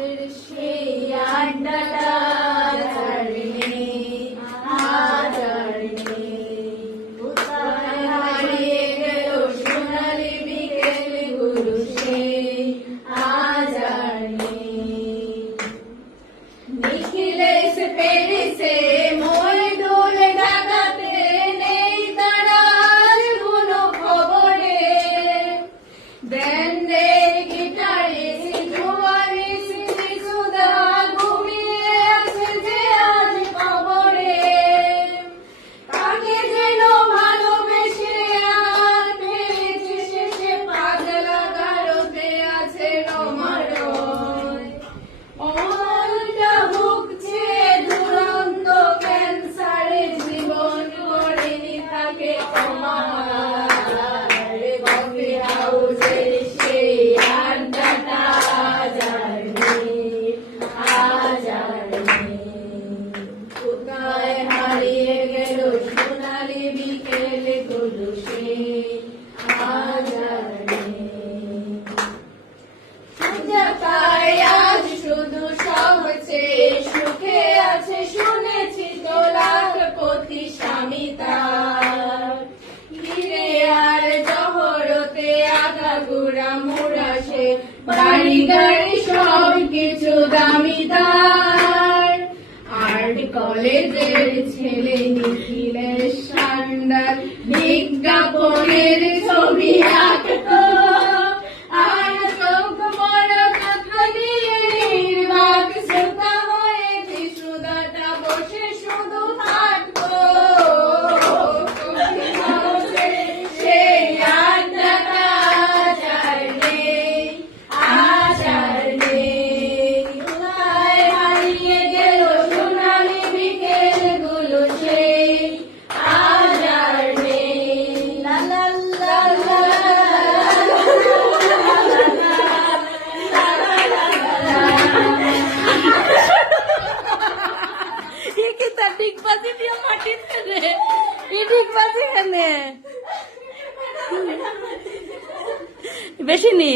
সেই আড্ডাটা ছাড়লে আজ আর নেই। কোথায় হারিয়ে গেল সোনালি বিকেলগুলো, সেই আজ আর নেই। নিখিলেশ পেরিসে মই ডোলে ঢাকাতে নেই তারা আজ কোনো খবরে। ব্যান্ডের গিটারিস্ট জুয়ারিস সুদা ঘুমিয়ে আছে যে আজ কবরে। তাকে যেন ভালোবেসে আর ফেলেছে শেষে পাগলা গারদে আছে রমারয়। অমলটা ভুগছে দুরন্ত ক্যান্সারে, জীবন গড়েনি তাকে অমার। কফি হাউসের সেই আড্ডাটা আজ আর নেই, আজ আর নেই। কোথায় হারিয়ে গেল সোনালি বিকেলগুলো, সেই আজ আর নেই। জায়গায় আজ শুধু সবচেয়ে সুখে আছে, শুনেছি তো লাখপতি স্বামী তার। হিরে আর জহরতে আগাগোড়া মোড়া, সে বাড়ি গাড়ি সব কিছু দামি তার। আর্ট কলেজের ছেলে নিখিলেশ সান্ডাল বিজ্ঞাপনের ছবি আঁকতো, আর চোখ বড় কথা দিয়ে নির্বাক শ্রোতা হয়ে শিশুদাটা বসে শুধু থাকতো। সেই আড্ডাটা আজ আর নেই, আজ আর নেই। কোথায় হারিয়ে গেল সোনালি বিকেলগুলো, সেই আজ আর নেই। লা লা লা লা ঠিক বাজি দিয়ে মাটিতে রে, ঠিক বাজি কেনে বেশি নি।